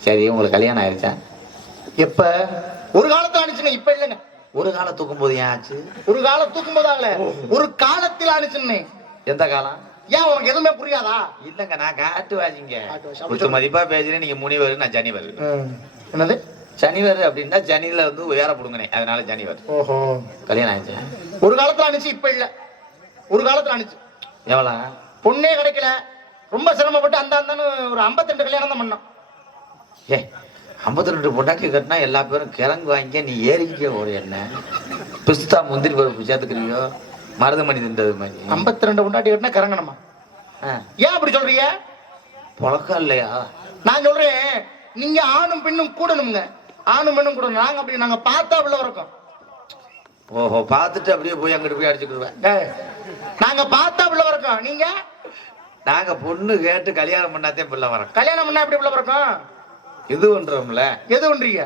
சரி உங்களுக்கு கல்யாணம் ஆயிடுச்சா எப்ப? ஒரு காலத்துல அனுச்சுங்க இப்ப இல்லைங்க. ஒரு காலம் தூக்கும் போது ஏன் ஆச்சு? ஒரு காலம் தூக்கும் போதாங்களே ஒரு காலத்தில் அனுச்சுன்னு. எந்த காலம்? ஏன் உனக்கு எதுவுமே புரியாதா? இல்லங்க நான் காட்டு வாசிங்க. காட்டுவாசி. குத்து மதிப்பா பேசுறேன் நீங்க முனிவர் நான் ஜனிவர். என்னது? சனிவர் அப்படின்னா ஜனில வந்து உயர புடுங்கினே அதனால ஜனிவர். ஓஹோ. கல்யாணம் ஆயிடுச்சா ஒரு காலத்துல அனுச்சு இப்ப இல்ல. ஒரு காலத்துல அனுச்சு. எவ்வளோ பொண்ணே கிடைக்கல. ரொம்ப சிரமப்பட்டு அந்த அந்தன்னு ஒரு 52 கல்யாணம் தான் பண்ணோம். ஏ ஐம்பத்தி ரெண்டு பொண்டாட்டி கட்டினா எல்லா பேரும் கிழங்கு வாங்கிக்க நீ ஏறிக்க ஒரு என்ன? பிஸ்தா முந்திரி பருப்பு சேர்த்துக்கிறியோ? மருதமணி தின்றது மாதிரி. 52 ரெண்டு பொண்டாட்டி கட்டினா கரங்கணுமா ஏன் அப்படி சொல்றீங்க? புழக்கம் இல்லையா? நான் சொல்றேன் நீங்க ஆணும் பெண்ணும் கூடணுங்க ஆணும் பெண்ணும் கூடணும். நாங்க அப்படி நாங்க பார்த்தா உள்ள இருக்கோம் ஓஹோ பார்த்துட்டு அப்படியே போய் அங்கிட்டு போய் அடிச்சுக்கிடுவேன். நாங்க பார்த்தா உள்ள இருக்கோம் நீங்க? நாங்க பொண்ணு கேட்டு கல்யாணம் பண்ணாதே பிள்ளை வரோம் கல்யாணம் பண்ணா எப்படி உள்ள இருக்கோம் இது பண்றோம்ல எது பண்றீங்க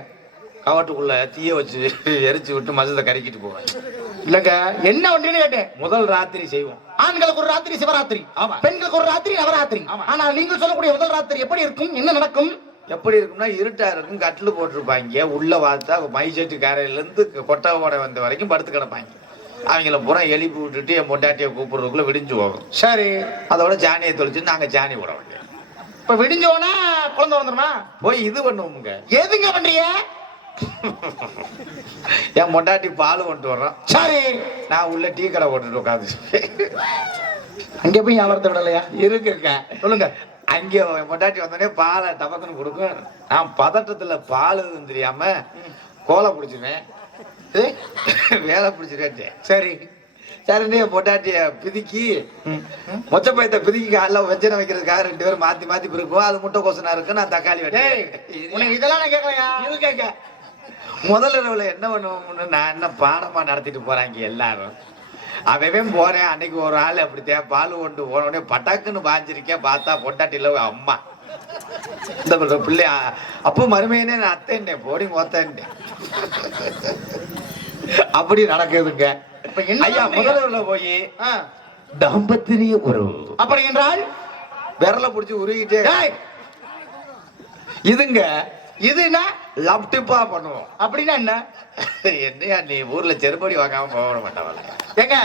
கவட்டுக்குள்ள தீய வச்சு எரிச்சு விட்டு மசத்தை கறிக்கிட்டு போவேன். இல்லங்க என்ன பண்றீங்கன்னு கேட்டேன். முதல் ராத்திரி செய்வோம். ஆண்களுக்கு ஒரு ராத்திரி சிவராத்திரி. ஆமா. பெண்களுக்கு ஒரு ராத்திரி நவராத்திரி. ஆனா நீங்கள் சொல்லக்கூடிய முதல் ராத்திரி எப்படி இருக்கும்? என்ன நடக்கும்? எப்படி இருக்கும்னா இருட்டா இருக்கும் கட்டில் போட்டிருப்பாங்க. உள்ள பார்த்தா மை செட்டு காரையில இருந்து கொட்டை ஓட வந்த வரைக்கும் படுத்து கிடப்பாங்க. அவங்கள பூரா எழுப்பி விட்டுட்டு என் பொண்டாட்டியை கூப்பிடுறதுக்குள்ள விடிஞ்சு போகும். சரி. அதோட சாணியை தொலைச்சு நாங்க சாணி விட வேண்டிய இப்ப விடிஞ்சோனா குழந்தை வந்துருமா போய் இது பண்ணுவோமுங்க எதுங்க பண்றீங்க? என் பொண்டாட்டி பால் கொண்டு வர்றோம் சரி. நான் உள்ள டீ கடை போட்டுட்டு உட்காந்து அங்க போய் வியாபாரத்தை விடலையா? இருக்குங்க சொல்லுங்க. அங்கே என் பொண்டாட்டி வந்தோடனே பாலை டபக்குன்னு கொடுக்கும். நான் பதட்டத்துல பால் தெரியாம கோலை பிடிச்சிருவேன்? வேலை பிடிச்சிருவேன். சரி. சரின்னு என் பொண்டாட்டிய பிதுக்கி. மொச்ச பயத்தை பிதுக்கி காலைல வச்சனை வைக்கிறதுக்காக ரெண்டு பேரும் மாத்தி மாத்தி பிரிக்கும் அது முட்டை கோசனா இருக்கு நான் தக்காளி வெட்டேன் உனக்கு இதெல்லாம் நான் கேட்கலையா இது கேட்க. முதல் இரவுல என்ன பண்ணுவோம்னு நான் என்ன பாடமா நடத்திட்டு போறாங்க எல்லாரும். அவன் போறேன் அன்னைக்கு ஒரு ஆள் அப்படித்தான் பால் கொண்டு போன உடனே பட்டாக்குன்னு பாஞ்சிருக்கேன். பார்த்தா பொட்டாட்டில அம்மா. இந்த பிள்ளை பிள்ளை அப்போ மருமையனே நான் அத்தைன்னே போடி மொத்தன்னே அப்படி நடக்குதுங்க. ஐயா பண்றீங்க? முதல் இரவுல போய். தாம்பத்திரிய உறவு அப்படி என்றால்? விரல புடிச்சு உருகிட்டே. இதுங்க இது என்ன? லப் டிப்பா பண்ணுவோம். அப்படின்னா என்ன? என்னையா நீ ஊர்ல செருப்படி வாங்காம போக மாட்டவள ஏங்க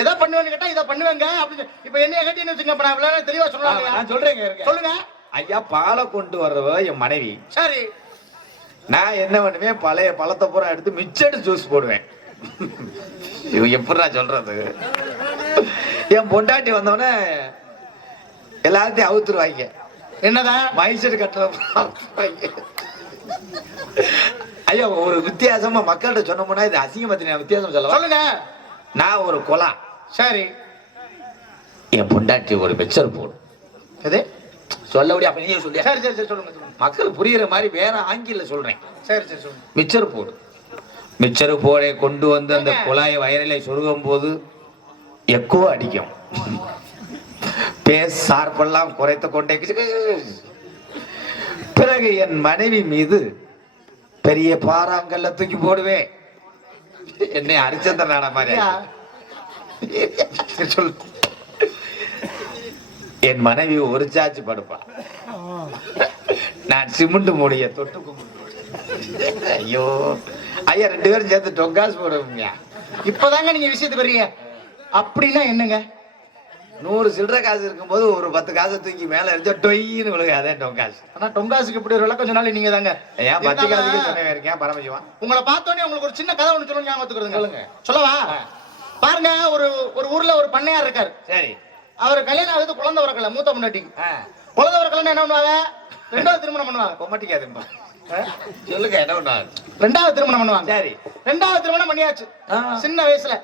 எதை பண்ணுவேன்னு கேட்டா இதை பண்ணுவேங்க அப்படின்னு இப்ப என்னைய கட்டின்னு வச்சுங்க நான் தெளிவா சொல்லாங்க நான் சொல்றேங்க. சொல்லுங்க. ஐயா பாலை கொண்டு வர்றவ என் மனைவி. சரி. நான் என்ன பண்ணுவேன்? பழைய பழத்தை பூரா எடுத்து மிச்சடு ஜூஸ் போடுவேன். எப்படி நான் சொல்றது? என் பொண்டாட்டி வந்தோடனே எல்லாத்தையும் அவுத்துருவாங்க என்னதான் மைசூர் கட்டல ஐயா ஒரு வித்தியாசமா மக்கள்கிட்ட சொன்னோம்னா இது அசிங்கமத்தின வித்தியாசம் சொல்லவா? சொல்லுங்க. நான் ஒரு கொலா. சரி. என் பொண்டாட்டி ஒரு மிச்சர் போடும் எது? சொல்ல முடியும் அப்ப நீயே சொல்லியா? சரி சரி சரி சொல்லுங்க. மக்கள் புரியுற மாதிரி வேற ஆங்கில சொல்றேன். சரி சரி சொல்லுங்க. மிச்சர் போடு. மிச்சர் போட கொண்டு வந்து அந்த குழாய் வயலில் சொருகும் போது எக்கோ அடிக்கும். பேஸ் சார்பெல்லாம் குறைத்து கொண்டே பிறகு என் மனைவி மீது பெரிய பாறாங்கல்ல தூக்கி போடுவேன். என்னை ஹரிச்சந்திர நாட மாதிரி சொல்லு. என் மனைவி ஒரு சாச்சு படுப்பா. நான் சிமெண்ட் மூடிய தொட்டு கும்பிடுவேன். ஐயோ. ஐயா ரெண்டு பேரும் சேர்த்து டொங்காஸ் போடுவீங்க இப்பதாங்க நீங்க விஷயத்துக்கு வர்றீங்க. அப்படின்னா என்னங்க? நூறு சில்லற காசு இருக்கும்போது ஒரு பத்து காசை தூக்கி மேல எரிஞ்சா டொய்ன்னு விழுகு அதே டொங்காஸ் ஆனா டொங்காசுக்கு இப்படி ஒரு விளக்கம் சொன்னாலும் நீங்க தாங்க. ஏன் பத்து காசுக்கு சொன்னவே இருக்கேன் பரமசிவா உங்களை பார்த்தோன்னே உங்களுக்கு ஒரு சின்ன கதை ஒண்ணு சொல்லணும் ஞாபகத்துக்கு சொல்லுங்க. சொல்லவா. பாருங்க ஒரு ஒரு ஊர்ல ஒரு பண்ணையார் இருக்காரு. சரி. அவர் கல்யாணம் ஆகுது குழந்தை பிறக்கல மூத்த ஆ. குழந்தை பிறக்கலன்னு என்ன பண்ணுவாங்க? ரெண்டாவது திருமணம் பண்ணுவாங்க. பொம்மட்டிக்காதும்பா சொல்லுங்க என்ன ரெண்டாவது திருமணம் பண்ணுவாங்க. சரி. ரெண்டாவது திருமணம் பண்ணியாச்சு. சின்ன வயசுல.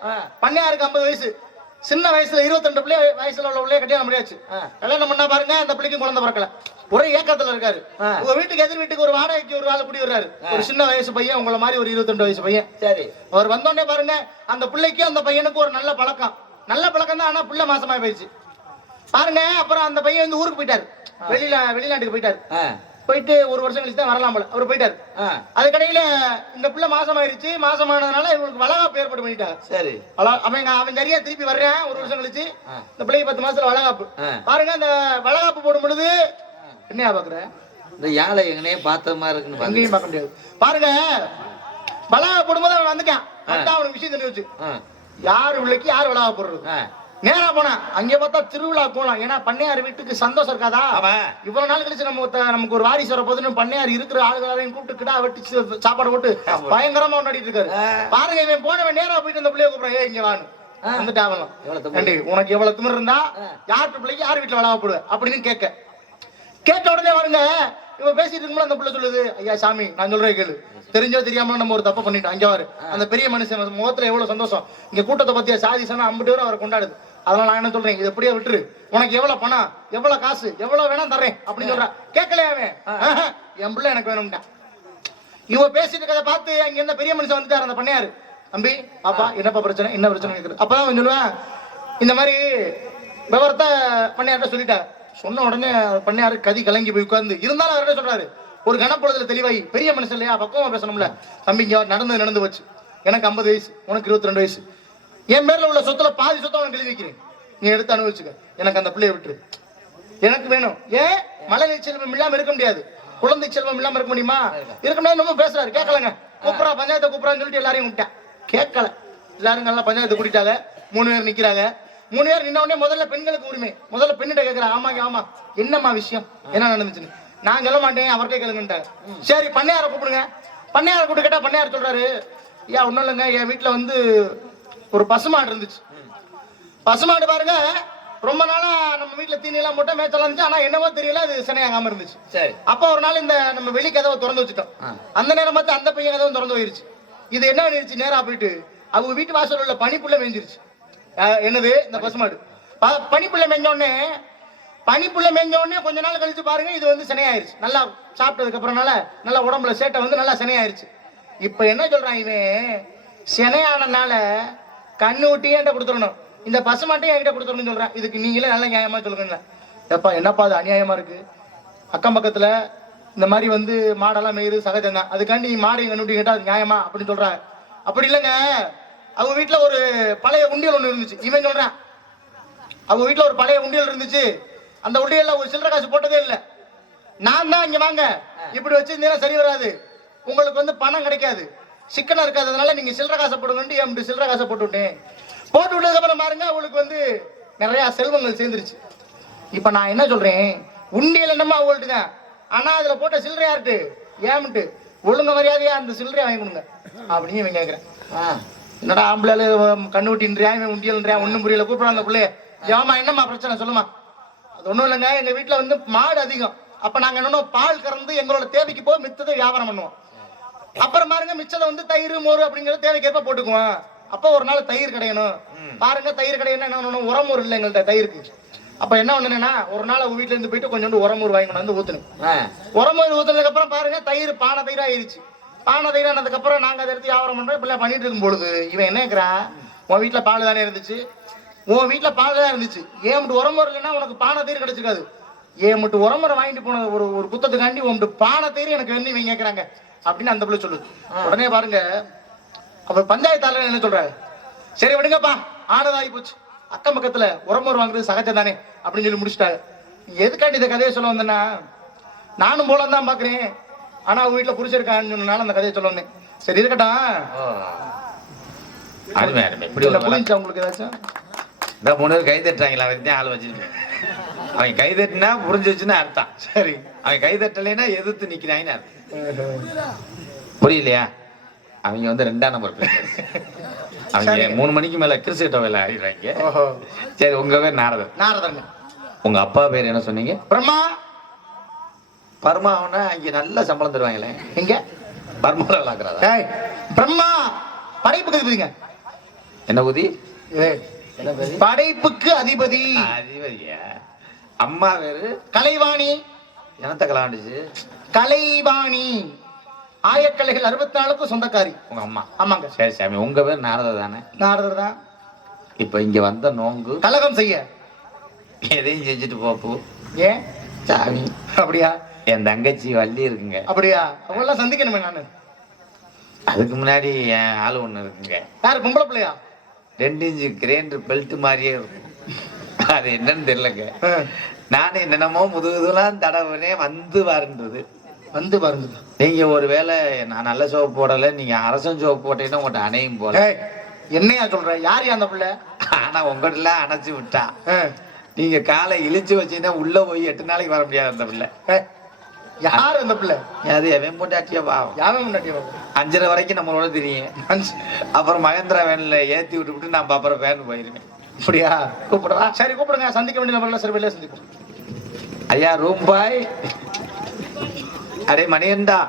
பண்ணையாருக்கு ஐம்பது வயசு. சின்ன வயசுல இருபத்தி பிள்ளை வயசுல உள்ள பிள்ளைய கல்யாணம் பண்ணியாச்சு. ஆ. கல்யாணம் பண்ணா பாருங்க அந்த பிள்ளைக்கும் குழந்தை பிறக்கல. ஒரே ஏக்கத்துல இருக்காரு. உங்க வீட்டுக்கு எதிர் வீட்டுக்கு ஒரு வாடகைக்கு ஒரு ஆள் குடி வர்றாரு ஒரு சின்ன வயசு பையன் உங்கள மாதிரி ஒரு இருபத்தி வயசு பையன். சரி. அவர் வந்தோடனே பாருங்க அந்த பிள்ளைக்கு அந்த பையனுக்கு ஒரு நல்ல பழக்கம். நல்ல பழக்கம் தான் ஆனா பிள்ளை மாசமா போயிடுச்சு. பாருங்க அப்புறம் அந்த பையன் வந்து ஊருக்கு போயிட்டாரு. வெளியில வெளிநாட்டுக்கு போயிட்டாரு. போயிட்டு ஒரு வருஷம் கழிச்சு தான் வரலாம் போல. அவர் போயிட்டாரு. அதுக்கடையில இந்த பிள்ளை மாசமாயிருச்சு. மாசமானதுனால இவங்களுக்கு வளகாப்பு ஏற்பாடு பண்ணிட்டாங்க சரி. அவன் அவன் சரியா திருப்பி வர்றேன். ஒரு வருஷம் கழிச்சு. இந்த பிள்ளைக்கு பத்து மாசத்துல வளகாப்பு. பாருங்க அந்த வளகாப்பு போடும் பொழுது என்னையா பாக்குற? இந்த யாழை எங்கனே பார்த்த மாதிரி இருக்குன்னு அங்கேயும் பார்க்க முடியாது. பாருங்க வளாக போடும்போது அவன் வந்துட்டான். வந்தா அவனுக்கு விஷயம் தெரிஞ்சு யார் உள்ளக்கு யார் வளாக போடுறது. நேரா போனா. அங்க பார்த்தா திருவிழா போலாம் ஏன்னா பண்ணையார் வீட்டுக்கு சந்தோஷம் இருக்காதா? ஆமா. இவ்வளவு நாள் கழிச்சு நம்ம நமக்கு ஒரு வாரிசு வர போதுன்னு பண்ணையார் இருக்கிற ஆளுகளையும் கூப்பிட்டு கிடா வெட்டி சாப்பாடு போட்டு பயங்கரமா கொண்டாடிட்டு இருக்காரு. பாருங்க இவன் போனவன் நேரா போயிட்டு அந்த பிள்ளைய கூப்பிடுறான். ஏய் இங்க வான்னு வந்துட்டு எவ்வளவு ஆகலாம் திமிரு? ஏண்டி, உனக்கு எவ்வளவு திமிர் இருந்தா யார் பிள்ளைக்கு யார் வீட்டுல வளா போடுவ அப்படின்னு கேட்க. கேட்ட உடனே வருங்க இவ பேசிட்டு இருக்கும்போது அந்த பிள்ளை சொல்லுது ஐயா சாமி நான் சொல்றேன் கேளு. தெரிஞ்சோ தெரியாமல நம்ம ஒரு தப்பு பண்ணிட்டோம். அங்க வாரு அந்த பெரிய மனுஷன் முகத்துல எவ்வளவு சந்தோஷம். இங்க கூட்டத்தை பத்தியா சாதி சனா ஐம்பது பேர் அவரை கொண்டாடுது. அதனால நான் என்ன சொல்றேன்? இது எப்படியே விட்டுரு. உனக்கு எவ்வளவு பணம் எவ்வளவு காசு எவ்வளவு வேணா தர்றேன் அப்படின்னு சொல்றான் கேட்கலையா அவன்? என் பிள்ளை எனக்கு வேணும்ட்டான் இவ பேசிட்டு இருக்கதை பார்த்து அங்க இருந்த பெரிய மனுஷன் வந்துட்டாரு அந்த பண்ணையாரு. தம்பி பாப்பா என்னப்பா பிரச்சனை? என்ன பிரச்சனை இருக்குது அப்பதான் சொல்லுவேன் இந்த மாதிரி விவரத்தை பண்ணையார்ட்ட சொல்லிட்டார் சொன்ன உடனே பண்ணையாரு கதி கலங்கி போய் உட்கார்ந்து இருந்தாலும் அவர் என்ன சொல்றாரு. ஒரு கணப்பொழுதுல தெளிவாகி பெரிய மனுஷன் இல்லையா? பக்குவமா பேசணும்ல. தம்பி இங்க வா, நடந்தது நடந்து வச்சு எனக்கு 50 வயசு உனக்கு 22 வயசு. என் பேர்ல உள்ள சொத்துல பாதி சொத்தை உனக்கு எழுதி வைக்கிறேன் நீ எடுத்து அனுபவிச்சுக்க. எனக்கு அந்த பிள்ளைய விட்டுரு. எனக்கு வேணும். ஏன்? மழலை செல்வம் இல்லாம இருக்க முடியாது. குழந்தை செல்வம் இல்லாம இருக்க முடியுமா? இருக்க முடியாது. நம்ம பேசுறாரு. கேட்கலங்க. கூப்பிடா பஞ்சாயத்தை கூப்பிடான்னு சொல்லிட்டு எல்லாரையும் கூப்பிட்டேன். கேட்கல. எல்லாரும் நல்லா பஞ்சாயத்து கூட்டிட்டாங்க. மூணு பேர் நிக்கிறாங்க. மூணு பேர் நின்ன உடனே முதல்ல பெண்களுக்கு உரிமை. முதல்ல பெண்ணிட்ட கேட்கிறேன் ஆமாங்க ஆமா என்னம்மா விஷயம்? என்ன நடந்துச்சுன்னு? நான் சொல்ல மாட்டேன். அவர்கிட்ட கேளுங்கன்ட்டாங்க சரி பண்ணையாரை கூப்பிடுங்க. பண்ணையாரை கூப்பிட்டு கேட்டா பண்ணையார் சொல்றாரு. ஐயா ஒன்றும் இல்லைங்க. என் வீட்டுல வந்து ஒரு பசுமாடு இருந்துச்சு. பசுமாடு பாருங்க ரொம்ப நாளா நம்ம வீட்டுல தீனி எல்லாம் போட்டா மேய்ச்சல் இருந்துச்சு. ஆனா என்னவோ தெரியல அது சினையாகாம இருந்துச்சு. சரி. அப்ப ஒரு நாள் இந்த நம்ம வெளி கதவை திறந்து வச்சுட்டோம். அந்த நேரம் பார்த்து அந்த பையன் கதவும் திறந்து போயிருச்சு. இது என்ன பண்ணிருச்சு நேரா போயிட்டு அவங்க வீட்டு வாசல் உள்ள பனிப்புள்ள மேய்ஞ்சிருச்சு அஹ் என்னது? இந்த பசுமாடு. பனிப்புள்ள மேய்ஞ்ச உடனே பனிப்புள்ள மேய்ஞ்ச உடனே கொஞ்ச நாள் கழிச்சு பாருங்க இது வந்து சினையாயிருச்சு. நல்லா சாப்பிட்டதுக்கு அப்புறம்னால நல்லா உடம்புல சேட்டை வந்து நல்லா சினையாயிருச்சு. இப்ப என்ன சொல்றான் இவன்? சினையானனால கண்ணு ஊட்டியே என்கிட்ட கொடுத்துடணும். இந்த பசுமாட்டையும் என்கிட்ட கொடுத்துடணும்னு சொல்றான். இதுக்கு நீங்களே நல்ல நியாயமா சொல்லுங்க எப்பா என்னப்பா அது அநியாயமா இருக்கு? அக்கம் பக்கத்துல இந்த மாதிரி வந்து மாடெல்லாம் மேயுது சகஜம் தான் அதுக்காண்டி நீ மாடையும் கண்டுபிடி கேட்டா அது நியாயமா அப்படின்னு சொல்றாங்க. அப்படி இல்லைங்க. அவங்க வீட்டுல ஒரு பழைய உண்டியல் ஒண்ணு இருந்துச்சு. இவன் சொல்றான். அவங்க வீட்டுல ஒரு பழைய உண்டியல் இருந்துச்சு. அந்த உண்டியல்ல ஒரு சில்லறை காசு போட்டதே இல்ல. நான் தான் இங்க வாங்க. இப்படி வச்சிருந்தீங்கன்னா சரி வராது. உங்களுக்கு வந்து பணம் கிடைக்காது. சிக்கனம் இருக்காததுனால நீங்க சில்லறை காசை போடுங்கன்னு என் இப்படி சில்லறை காசை போட்டு விட்டேன் போட்டு விட்டதுக்கப்புறம் பாருங்க அவளுக்கு வந்து நிறைய செல்வங்கள் சேர்ந்துருச்சு. இப்ப நான் என்ன சொல்றேன்? உண்டியல் என்னமோ அவங்கள்ட்ட தான் ஆனா அதுல போட்ட சில்லறை யார்ட்டு ஏன்ட்டு? ஒழுங்க மரியாதையா அந்த சில்லறையை வாங்கி கொடுங்க. அப்படின்னு இவன் கேட்கிறேன் ஆ என்னடா ஆம்பளை கண்ணு ஊட்டின்றியா இவன் உண்டியல்ன்றியா ஒண்ணும் புரியல. கூப்பிடுறான் அந்த பிள்ளைய. ஏமா என்னம்மா பிரச்சனை? சொல்லுமா அது ஒண்ணும் இல்லைங்க. எங்க வீட்டுல வந்து மாடு அதிகம். அப்ப நாங்க என்னன்னா பால் கறந்து எங்களோட தேவைக்கு போய் மித்ததை வியாபாரம் பண்ணுவோம். அப்புறம் பாருங்க மிச்சத்தை வந்து தயிர் மோர் அப்படிங்கறது தேவைக்கேற்ப போட்டுக்குவோம். அப்ப ஒரு நாள் தயிர் கிடையணும். பாருங்க தயிர் கிடையணும் என்ன பண்ணணும் உரமூர் இல்லை எங்கள்கிட்ட தயிருக்கு. அப்ப என்ன பண்ணுனா ஒரு நாள் அவங்க வீட்டுல இருந்து போயிட்டு கொஞ்சோண்டு உரமூர் வாங்கி வந்து ஊத்துனேன். உரமூர் ஊத்துனதுக்கு அப்புறம் பாருங்க தயிர் பானை தயிர் ஆயிருச்சு பானை தயிர் ஆனதுக்கு அப்புறம் நாங்க அதை எடுத்து வியாபாரம் பண்றோம். இப்படி பண்ணிட்டு இருக்கும் பொழுது இவன் என்ன கேக்குறான் உன் வீட்டுல பால் தானே இருந்துச்சு? உன் வீட்டுல பால் தான் இருந்துச்சு. ஏன் மட்டும் உரமுறை இல்லைன்னா உனக்கு பானை தயிர் கிடைச்சிருக்காது. ஏன் மட்டும் உரமுறை வாங்கிட்டு போன ஒரு ஒரு குத்தத்துக்காண்டி உன் பானை தயிர் எனக்கு வேணும் இவங்க கேக்குறாங்க. அப்படின்னு அந்த பிள்ளை சொல்லுது. உடனே பாருங்க அவர் பஞ்சாயத்தாளர் என்ன சொல்றாரு? சரி விடுங்கப்பா ஆனதாகி போச்சு அக்கம் பக்கத்துல உரமுறை வாங்குறது சகஜம் தானே அப்படின்னு சொல்லி முடிச்சிட்டாங்க எதுக்காண்டி இந்த கதையை சொல்ல வந்தேன்னா நானும் போல தான் பாக்குறேன். ஆனா அவங்க வீட்டுல புரிச்சிருக்கான்னு சொன்னனால அந்த கதையை சொல்ல வந்தேன். சரி இருக்கட்டும். புரிஞ்சா உங்களுக்கு ஏதாச்சும்? இந்த மூணு பேர் கை தட்டுறாங்களா ஆள் வச்சிருக்கேன் அவன் கை தட்டினா புரிஞ்சிச்சுன்னு அர்த்தம். சரி. அவன் கை தட்டலைன்னா எதிர்த்து நிக்கிறாங்கன்னு அர்த்தம். புரியலையா? அவங்க வந்து ரெண்டாம் நம்பர் அவங்க. மூணு மணிக்கு மேல கிறிஸ்கிட்ட வேலை ஆகிடுறாங்க ஓஹோ. சரி உங்க பேர் நாரதர் நாரதருங்க உங்க அப்பா பேர் என்ன சொன்னீங்க? பிரம்மா பர்மாவனா அங்க நல்ல சம்பளம் தருவாங்களே. எங்க? பர்மாவில் ஆக்குறதா ஏய் பிரம்மா படைப்புக்கு அதிபதிங்க. என்ன ஏய், படைப்புக்கு அதிபதி. அதிபதியா? அம்மா பேரு கலைவாணி. எனத்த கலாண்டுச்சு கலைவாணி. ஆயக்கலைகள் அறுபத்தி நாலுக்கும் சொந்தக்காரி. உங்க அம்மா. ஆமாங்க. சரி சாமி உங்க பேர் நாரதர் தானே? நாரதர் தான். இப்ப இங்க வந்த நோங்கு கலகம் செய்ய. எதையும் செஞ்சுட்டு போப்பு ஏன்? சாமி. அப்படியா? என் தங்கச்சி வள்ளி இருக்குங்க. அப்படியா? அவங்களாம் சந்திக்கணுமே நானு. அதுக்கு முன்னாடி என் ஆளு ஒண்ணு இருக்குங்க. யாரு பொம்பளை பிள்ளையா? ரெண்டு இன்ச்சு கிரேண்டர் பெல்ட் மாதிரியே இருக்கும். அது என்னன்னு தெரியலங்க. நான் என்னென்னமோ முதுகுலாம் தடவுனே வந்து வருந்தது. வந்து பாருங்க நீங்க ஒருவேளை நான் நல்ல சோப்பு போடல நீங்க அரசன் சோப்பு போட்டீங்கன்னா உங்கள்கிட்ட அணையும் போல. என்னையா சொல்ற? யார் அந்த பிள்ளை? ஆனா உங்கள்கிட்ட அணைச்சு விட்டா. நீங்க காலை இழிச்சு வச்சீங்கன்னா உள்ள போய் எட்டு நாளைக்கு வர முடியாது அந்த பிள்ளை. யார் அந்த பிள்ளை? அது எவன் போட்டாட்டியா பாவம். யாரும் வாங்க. அஞ்சரை வரைக்கும் நம்மளோட தெரியும். அப்புறம் மகேந்திரா வேன்ல ஏத்தி விட்டு விட்டு நான் அப்புறம் வேன் போயிருவேன். அப்படியா? கூப்பிடவா? சரி கூப்பிடுங்க. சந்திக்க வேண்டிய நபர்ல சரி வெளியே சந்திப்போம். ஐயா ரூம்பாய் அரே மணியன்தான்